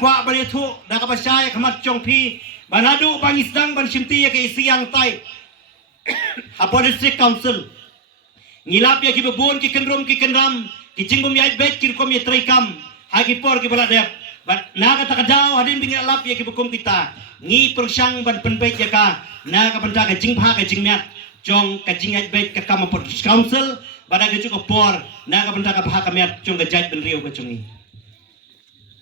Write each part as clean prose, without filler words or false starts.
kwa bani tu dah kapasya kamat jongpi banadu bangis dang ban simti ya ke siang tai apa district council ngilap ya ki bebon ki kendrom ki kendram ki cingum ya bet ki kom ya traikam hagi por ki bala dep naga takadaw hadin bingin lap ya ki bukum kita ngi persyang ban penbet ya ka naga benda ka jingpha ka jingmiat jong ka jingat bet ka kam por council bada ka cukup por naga benda ka pha ka miat jong ka jait ben riu ka jongi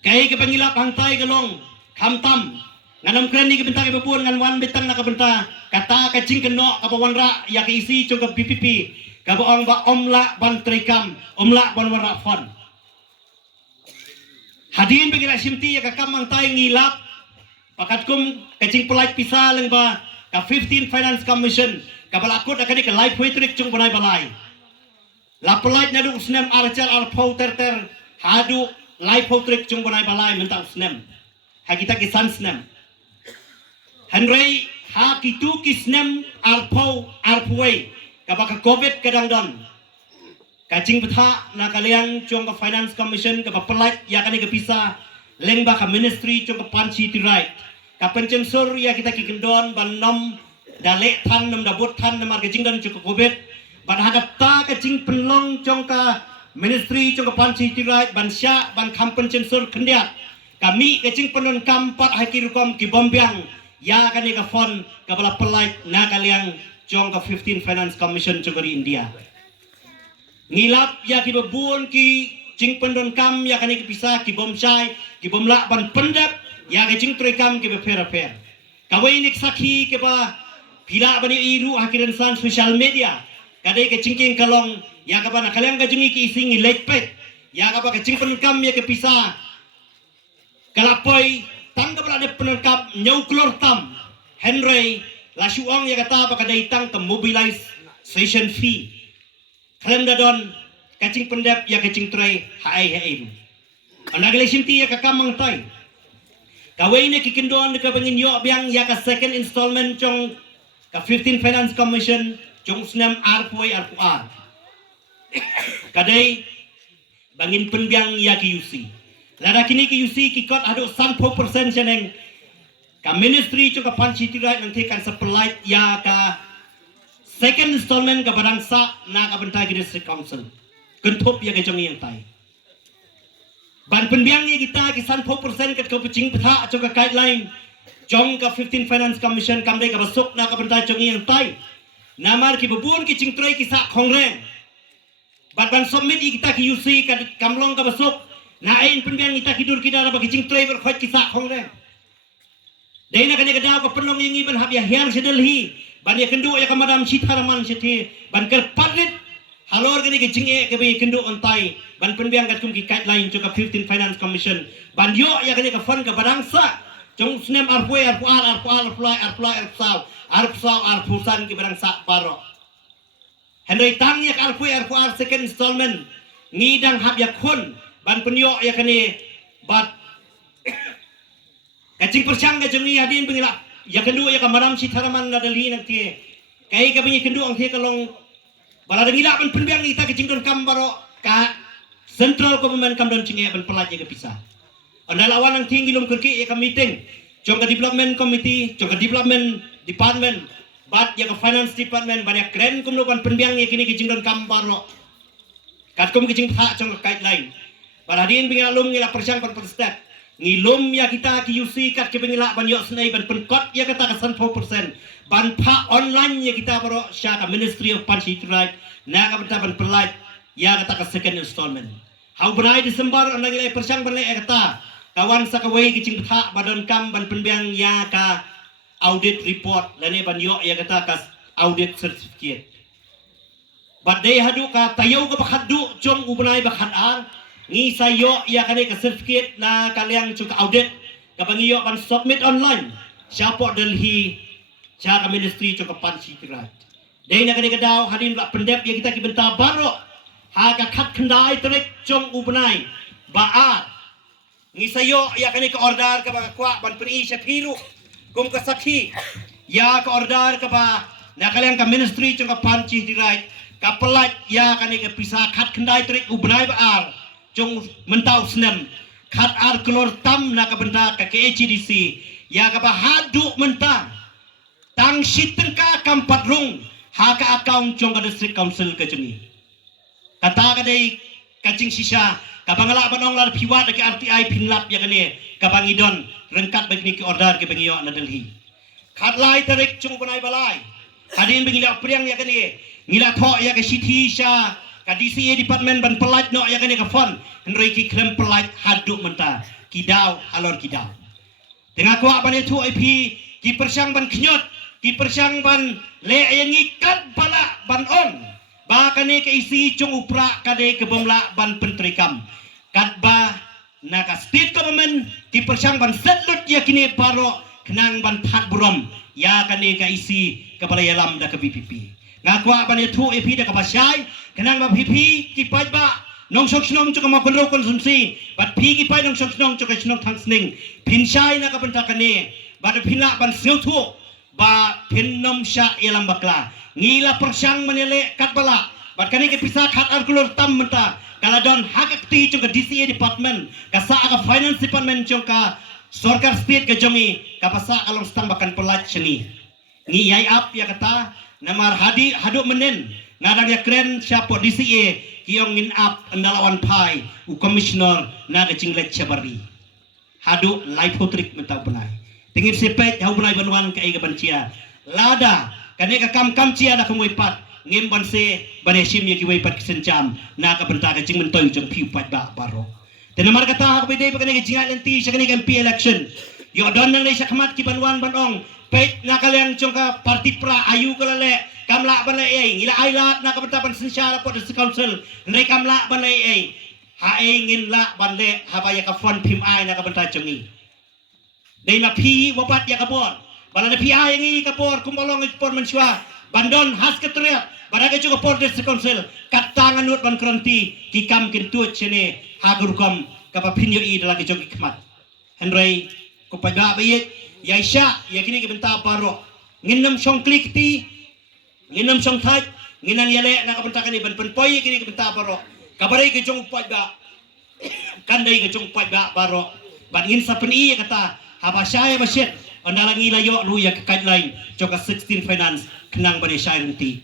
kai ke pangilap hangtai galong khamtam nganam kreni ke benta ke bebon ngan wan betang na ka benta kata ka jing keno ka bawanra ya ke isi jong ka BPP ka baong ba omla ban traikam omla ban wara fon hadin bagi simti ya ka kamang tay ngilap pakat kum kacing pelait pisa leng ba ka 15 finance commission ka balakot akani ka life wetrik chung banai balai la pelait na du snem archal al pauter ter hadu life wetrik chung banai balai mentang snem hakita ki san snem henry ha kitu ki snem al pau al puai ka baka covid kadang don kacing betha na kalian chung ka finance commission ka pelait ya kani ka pisa leng ba ka ministry chung ka panchi tirai ka pencen sur ya kita ki kendon ban nom dale than nam dabut than nam ka jing don chung ka covid ban hagata ka jing penlong chung ka ministry chung ka panchi tirai ban sya ban kam pencen sur kendiat kami ka jing penon kampat hakirukom ki bombyang ya kani ka fon ka bala pelait na kalian chung ka 15 finance commission chung dari India ngilap ya ki bebun ki jing pendon kam ya kani ki pisah ki bom syai ki bom lak ban pendap ya ki jing trekam ki befer kawai nik sakhi ke ba pila bani iru akhiran san social media kadai ke jingking kalong ya ka bana kalian ka jingi ki isingi lekpet ya ka ba ke jing pendon kam ya ki pisah kalapoi tangga bala ne pendon kam nyau klor tam henry la syuang ya kata ba kadai tang ke mobilize session fee kalian dadon kacing pendap ya kacing tray hai anagle simti ya kakamang tay kawai ne kikindon ka bangin yo biang ya ka second installment chong ka 15 finance commission chong snam arpoi arpuar kadai bangin penbiang ya ki UC lada kini ki UC ki kot adu 100% seneng ka ministry chong ka panchi tirai nang tekan supply ya ka second installment ka barang sa na ka bentay ki district council kentup ya kejong yang tay ban penbiang ni kita ki 100% kat ko picing petha cho ka guideline jong ka 15 finance commission kam dai ka basuk na ka bentay jong yang tay namar ki bubun ki cing tray ki sa kongren ban submit kita ki UC ka kamlong ka basuk na ain penbiang kita ki dur ki dara ba ki cing tray ber khot ki sa kongren dai na ka ne ka daw ka penong yang iban hab ya hiar sedelhi ban ya kendu ya kamadam sitharaman sethi ban ker padrit halor gani ke jinge ke be kendu ontai ban penbiang kat kum ki guideline cho ka 15 finance commission ban yo ya gani ka fund ka barangsa jong snem arpue arpuar arpsau arpusan ki barangsa paro henry tang ya arpue arpuar second installment ngidang hab ya khon ban penyo ya kani bat kacing persyang ka jongi hadin pengila ya kedua ya kamaram si tharaman na dalhi nanti kai ka bingi kendu ang the kalong bala dangila ban penbiang ni ta ke jingdon kambaro ka central government kamdon cinge ban pelaj ya pisah andalawan ang tinggi lum kurki ya ka meeting jong ka development committee jong ka development department bat ya ka finance department banyak kren kumlo ban penbiang ya kini ke jingdon kambaro kat kum ke jing tha jong ka guideline bala din bingi alum ngila persyang ban step ngilum ya kita ki UC kat ke pengila ban yok senai ban penkot ya kata ka 100% ban pa online ya kita baro sya ka ministry of panchi right na ka benta ban pelaj ya kata ka second installment hau berai Desember andang ilai persyang ban le kata kawan sakawai ki cing tha badan kam ban penbiang ya ka audit report lane ban yok ya kata ka audit certificate badai hadu ka tayau ka bakhadu jong ubnai bakhadar ngi sayo ya kani ka certificate na kalian cuka audit kabangi yo kan submit online siapa Delhi siapa ministry cuka panci tirat dai na kani kadaw hadin la pendep ya kita ki benta baro ha ka khat khandai trek jong ubnai baat ngi sayo ya kani ka order ka ba kwa ban pri shapiru kum ka sakhi ya ka order ka ba na kalian ka ministry cuka panci tirat ka pelaj ya kani ka pisah khat khandai trek ubnai baar jong mentau snem kat ar kelor tam na kabenda ka KHDC ya ka bahadu mentang tang sitengka kampat rung haka akaung chong ka district council ka jengi kata ka dei kacing sisa ka bangala banong lar piwat ka RTI pinlap ya kane ka bangidon rengkat bagni ki order ke bangiyo na Delhi khat lai tarik chung banai balai hadin bangila priang ya kane ngila tho ya ka sithi sha ka DCA department ban pelat no ya kane ka fon henrei ki krem pelat hadu menta kidau alor kidau tengah kuak ban itu IP ki persang ban knyot ki persang ban le yang ikat bala ban on ba kane ka isi chung upra kade ke bomla ban pentrikam kat ba na ka state government ki persang ban setlut ya kini paro kenang ban that burom ya kane ka isi ka balayalam da ka BPP ngakwa ban itu IP da ka basyai kenang ba PP ki pai ba nong sok snong chu ka ma konro konsumsi bat pi ki pai nong sok snong chu ka snong thang sning pinshai na ka banta kane ba da phila ban siu thu ba pinnom sha ilam bakla ngila persang menele kat bala bat kane ke pisa khat ar kulur tam menta kala don hakakti chu ka DCA department ka sa ka finance department chu ka sarkar state ka jongi ka pasa along stang bakan pelat cheni ngi yai up ya kata namar hadu menen ngadang ya kren siapo DCA kiyong ngin up andalawan pai u commissioner na ka jinglet chabari hadu life putrik mentau benai tingin sepet hau benai banuan ka iga bancia lada kane ka kam cia da kemoi pat ngim ban se banesim ya kiwai pat kesencam na ka benta ka jing mentoy jong piu pat ba baro tenamar kata ha ka bidai pakane ka jingat lenti sa kane MP election yo don nang sa kamat ki banuan banong pet na kaliang jong ka parti pra ayu kalale kamla ban ai ngila ailat na ka benta ban sensyara pot di council nei kamla ban ai ha ngin la ban le ha ba ya ka fon pim ai na ka benta jongi dei ma pi wapat ya ka bor bala na pi ai ngi ka bor kumolong por menswa bandon has ketria baraga juga por di council katangan nut ban kranti ki kam kin tu chene ha gurkom ka pa pinyo i dala ki jogi kmat henrei ko pa ba bayet ya isha ya kini ki benta paro nginam song klik ti nginam song thai nginan yale na ka benta kani ban penpoy kini ki benta paro kabarai ke jong pa ba kandai ke jong pa ba paro ban ngin sa peni kata haba syai basyet andalangi layo lu ya ka guideline joka 16 finance kenang bani syai renti